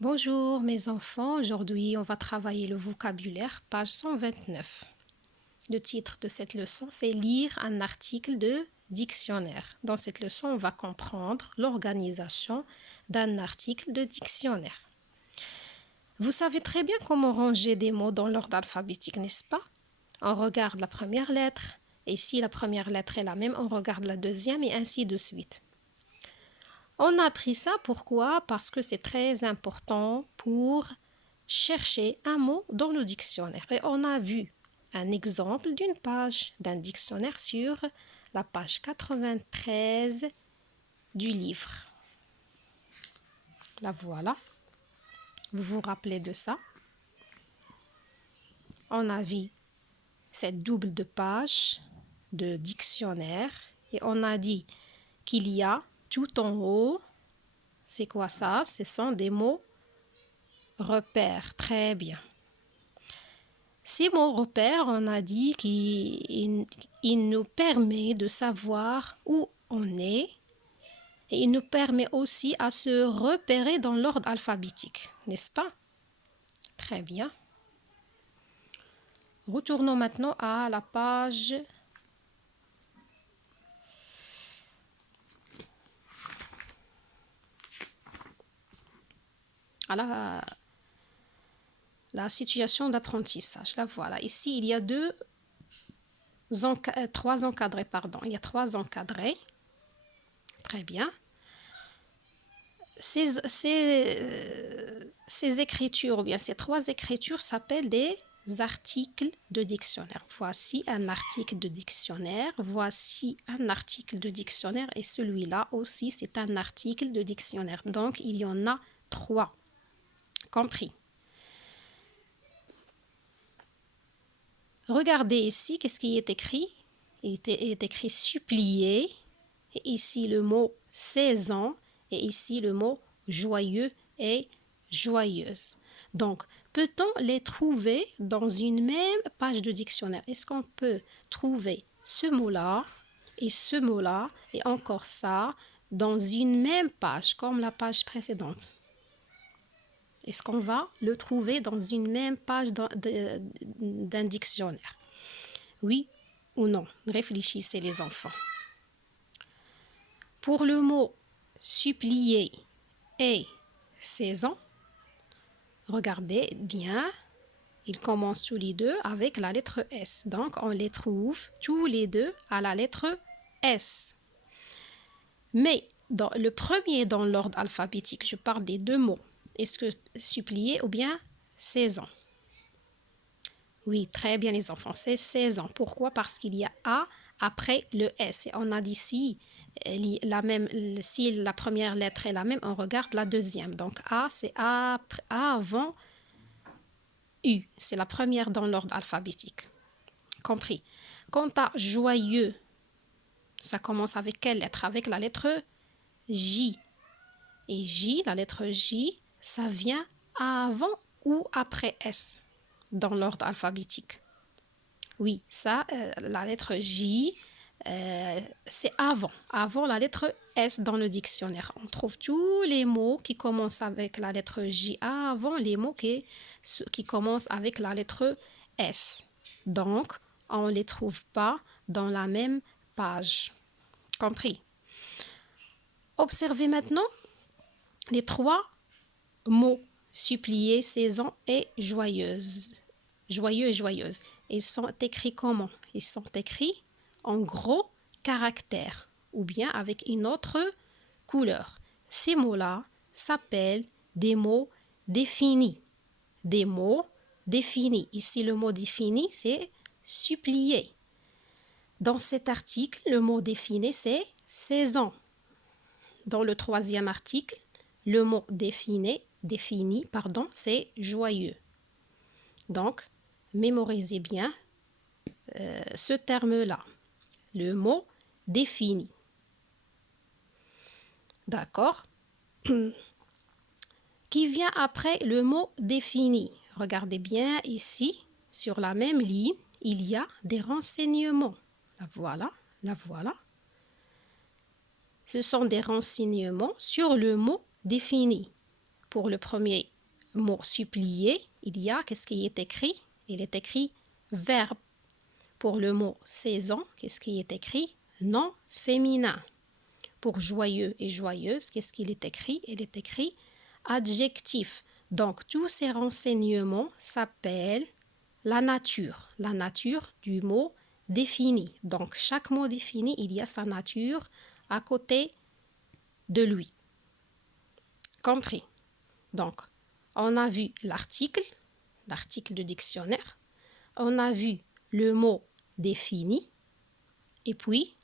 Bonjour mes enfants, aujourd'hui on va travailler le vocabulaire, page 129. Le titre de cette leçon c'est lire un article de dictionnaire. Dans cette leçon on va comprendre l'organisation d'un article de dictionnaire. Vous savez très bien comment ranger des mots dans l'ordre alphabétique, n'est-ce pas? On regarde la première lettre et si la première lettre est la même, on regarde la deuxième et ainsi de suite. On a appris ça pourquoi? Parce que c'est très important pour chercher un mot dans le dictionnaire. Et on a vu un exemple d'une page d'un dictionnaire sur la page 93 du livre. La voilà. Vous vous rappelez de ça? On a vu cette double de page de dictionnaire et on a dit qu'il y a tout en haut. C'est quoi ça? Ce sont des mots repères. Très bien. Ces mots repères, on a dit qu'il nous permet de savoir où on est et il nous permet aussi à se repérer dans l'ordre alphabétique, n'est-ce pas? Très bien. Retournons maintenant à la page à la situation d'apprentissage. La voilà. Ici, il y a trois encadrés, pardon. Il y a trois encadrés. Très bien. Ces écritures, ou bien ces trois écritures s'appellent des articles de dictionnaire. Voici un article de dictionnaire, voici un article de dictionnaire et celui-là aussi c'est un article de dictionnaire. Donc il y en a trois. Compris? Regardez ici, qu'est-ce qui est écrit? Il est écrit supplier, et ici le mot saison, et ici le mot joyeux et joyeuse. Donc, peut-on les trouver dans une même page de dictionnaire? Est-ce qu'on peut trouver ce mot-là et encore ça dans une même page comme la page précédente? Est-ce qu'on va le trouver dans une même page d'un dictionnaire? Oui ou non? Réfléchissez les enfants. Pour le mot supplier et saison, regardez bien, ils commencent tous les deux avec la lettre S. Donc, on les trouve tous les deux à la lettre S. Mais dans le premier dans l'ordre alphabétique, je parle des deux mots. Est-ce que supplier ou bien saison? Oui, très bien les enfants, c'est saison. Pourquoi? Parce qu'il y a A après le S. Et on a dit si la première lettre est la même, on regarde la deuxième. Donc A, c'est A avant U. C'est la première dans l'ordre alphabétique. Compris? Quant à joyeux, ça commence avec quelle lettre? Avec la lettre J. Et J, la lettre J, ça vient avant ou après S dans l'ordre alphabétique. Oui, ça, la lettre J, c'est avant la lettre S dans le dictionnaire. On trouve tous les mots qui commencent avec la lettre J avant les mots qui commencent avec la lettre S. Donc, on ne les trouve pas dans la même page. Compris? Observez maintenant les trois mots supplier, saison et joyeuse. Joyeux et joyeuse. Ils sont écrits comment? Ils sont écrits en gros caractères ou bien avec une autre couleur. Ces mots-là s'appellent des mots définis. Des mots définis. Ici, le mot défini, c'est supplier. Dans cet article, le mot défini, c'est saison. Dans le troisième article, le mot défini, c'est joyeux. Donc, mémorisez bien ce terme-là, le mot défini. D'accord? Qui vient après le mot défini? Regardez bien ici, sur la même ligne, il y a des renseignements. La voilà, la voilà. Ce sont des renseignements sur le mot défini. pour le premier mot supplier, il y a, qu'est-ce qui est écrit? Il est écrit verbe. Pour le mot saison, qu'est-ce qui est écrit? Nom féminin. Pour joyeux et joyeuse, qu'est-ce qu'il est écrit? Il est écrit adjectif. Donc, tous ces renseignements s'appellent la nature du mot défini. Donc, chaque mot défini, il y a sa nature à côté de lui. Compris? Donc, on a vu l'article de dictionnaire. On a vu le mot défini. Et puis,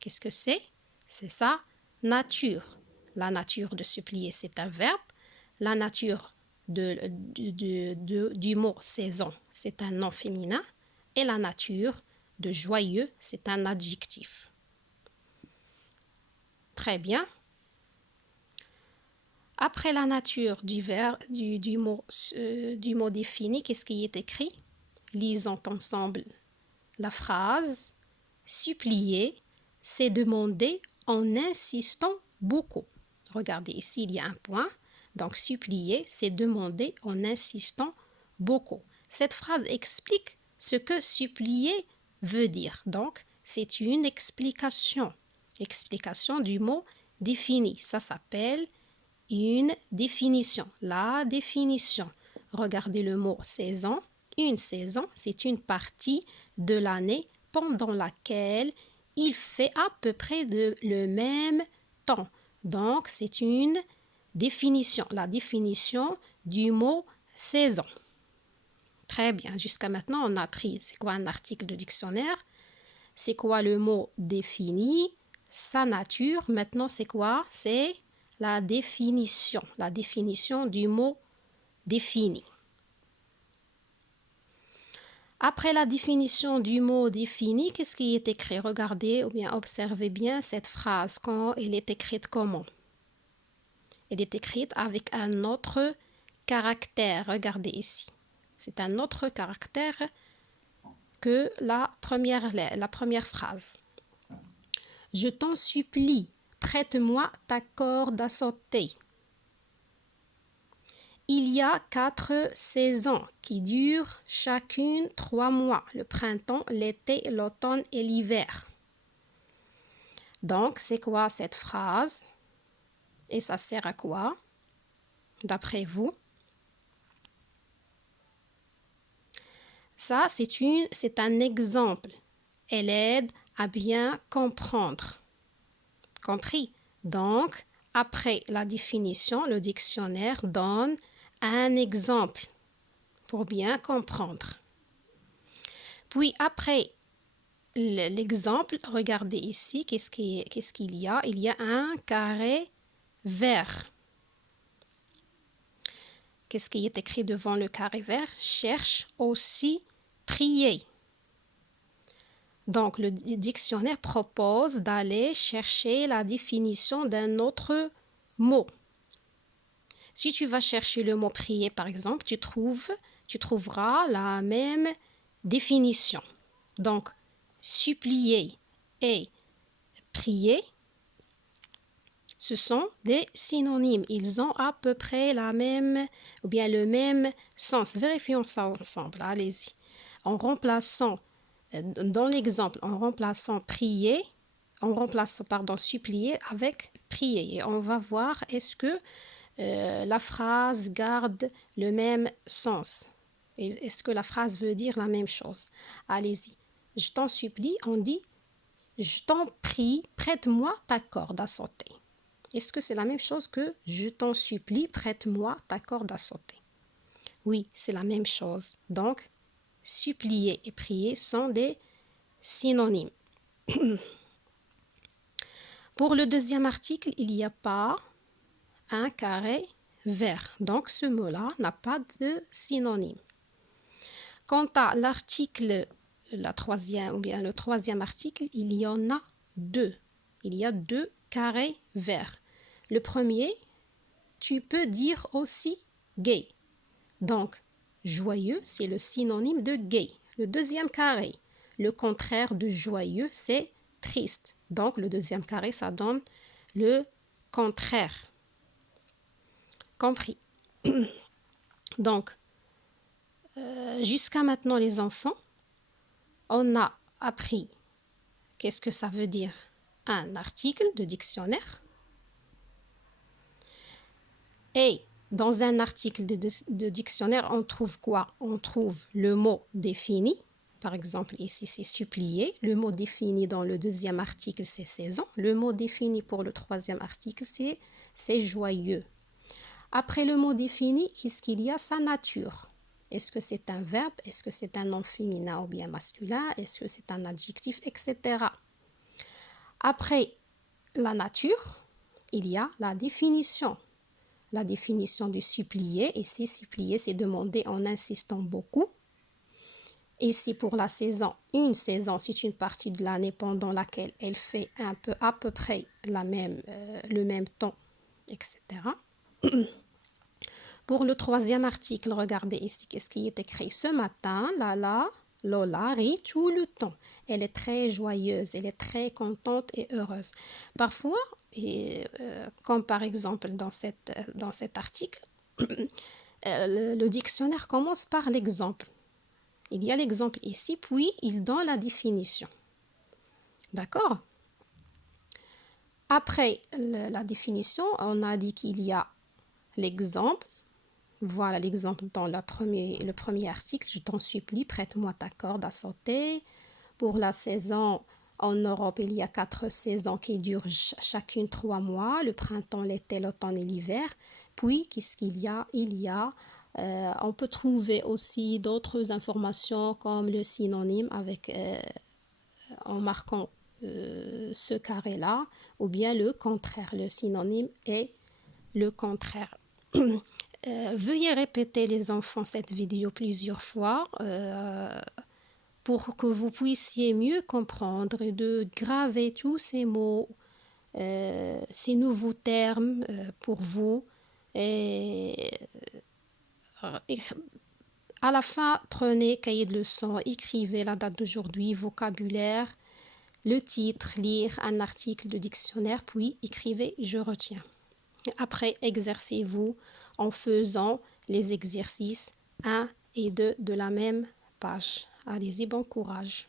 qu'est-ce que c'est? C'est sa nature. La nature de supplier, c'est un verbe. La nature du mot saison, c'est un nom féminin. Et la nature de joyeux, c'est un adjectif. Très bien. Après la nature du mot défini, qu'est-ce qui est écrit? Lisons ensemble la phrase. Supplier, c'est demander en insistant beaucoup. Regardez, ici, il y a un point. Donc, supplier, c'est demander en insistant beaucoup. Cette phrase explique ce que supplier veut dire. Donc, c'est une explication. Explication du mot défini. Ça s'appelle une définition. La définition. Regardez le mot saison. Une saison, c'est une partie de l'année pendant laquelle il fait à peu près le même temps. Donc, c'est une définition. La définition du mot saison. Très bien. Jusqu'à maintenant, on a appris c'est quoi un article de dictionnaire, c'est quoi le mot défini, sa nature. Maintenant, c'est quoi? C'est la définition du mot défini. Après la définition du mot défini, qu'est-ce qui est écrit? Regardez ou bien observez bien cette phrase. Quand elle est écrite comment? Elle est écrite avec un autre caractère. Regardez ici. C'est un autre caractère que la première phrase. Je t'en supplie, prête-moi ta corde à sauter. Il y a 4 saisons qui durent chacune 3 mois, le printemps, l'été, l'automne et l'hiver. Donc, c'est quoi cette phrase? Et ça sert à quoi, d'après vous? Ça, c'est un exemple. Elle aide à bien comprendre. Compris? Donc, après la définition, le dictionnaire donne un exemple pour bien comprendre. Puis après l'exemple, regardez ici, qu'est-ce qu'il y a? Il y a un carré vert. Qu'est-ce qui est écrit devant le carré vert? Cherche aussi prier. Donc, le dictionnaire propose d'aller chercher la définition d'un autre mot. Si tu vas chercher le mot prier, par exemple, tu trouveras la même définition. Donc, supplier et prier, ce sont des synonymes. Ils ont à peu près le même sens. Vérifions ça ensemble. Allez-y. Dans l'exemple, en remplaçant supplier avec prier. Et on va voir est-ce que la phrase garde le même sens. Est-ce que la phrase veut dire la même chose? Allez-y. Je t'en supplie, on dit je t'en prie, prête-moi ta corde à sauter. Est-ce que c'est la même chose que je t'en supplie, prête-moi ta corde à sauter? Oui, c'est la même chose. Donc, supplier et prier sont des synonymes. Pour le deuxième article, il n'y a pas un carré vert. Donc, ce mot-là n'a pas de synonyme. Quant à l'article, le troisième article, il y en a 2. Il y a 2 carrés verts. Le premier, tu peux dire aussi gai. Donc, joyeux, c'est le synonyme de gai. Le deuxième carré, le contraire de joyeux, c'est triste. Donc, le deuxième carré, ça donne le contraire. Compris. Donc, jusqu'à maintenant, les enfants, on a appris qu'est-ce que ça veut dire un article de dictionnaire. Et dans un article de dictionnaire, on trouve quoi? On trouve le mot défini. Par exemple, ici, c'est supplier. Le mot défini dans le deuxième article, c'est saison. Le mot défini pour le troisième article, c'est joyeux. Après le mot défini, qu'est-ce qu'il y a? Sa nature. Est-ce que c'est un verbe? Est-ce que c'est un nom féminin ou bien masculin? Est-ce que c'est un adjectif, etc. Après la nature, il y a la définition. La définition du supplier. Ici, supplier, c'est demander en insistant beaucoup. Ici, pour la saison, une saison, c'est une partie de l'année pendant laquelle elle fait à peu près le même temps, etc. Pour le troisième article, regardez ici, qu'est-ce qui est écrit? Ce matin, Lola rit tout le temps. Elle est très joyeuse, elle est très contente et heureuse. Parfois, comme par exemple dans cet article, le dictionnaire commence par l'exemple. Il y a l'exemple ici, puis il donne la définition. D'accord? Après la définition, on a dit qu'il y a l'exemple. Voilà l'exemple dans le premier article. Je t'en supplie, prête-moi ta corde à sauter. Pour la saison, en Europe, il y a 4 saisons qui durent chacune 3 mois. Le printemps, l'été, l'automne et l'hiver. Puis, qu'est-ce qu'il y a? On peut trouver aussi d'autres informations comme le synonyme en marquant ce carré-là, ou bien le contraire. Le synonyme est le contraire. Veuillez répéter les enfants cette vidéo plusieurs fois pour que vous puissiez mieux comprendre et de graver tous ces mots, ces nouveaux termes pour vous. Et à la fin, prenez cahier de leçons, écrivez la date d'aujourd'hui, vocabulaire, le titre, lire un article de dictionnaire, puis écrivez « Je retiens ». Après, exercez-vous en faisant les exercices 1 et 2 de la même page. Allez-y, bon courage.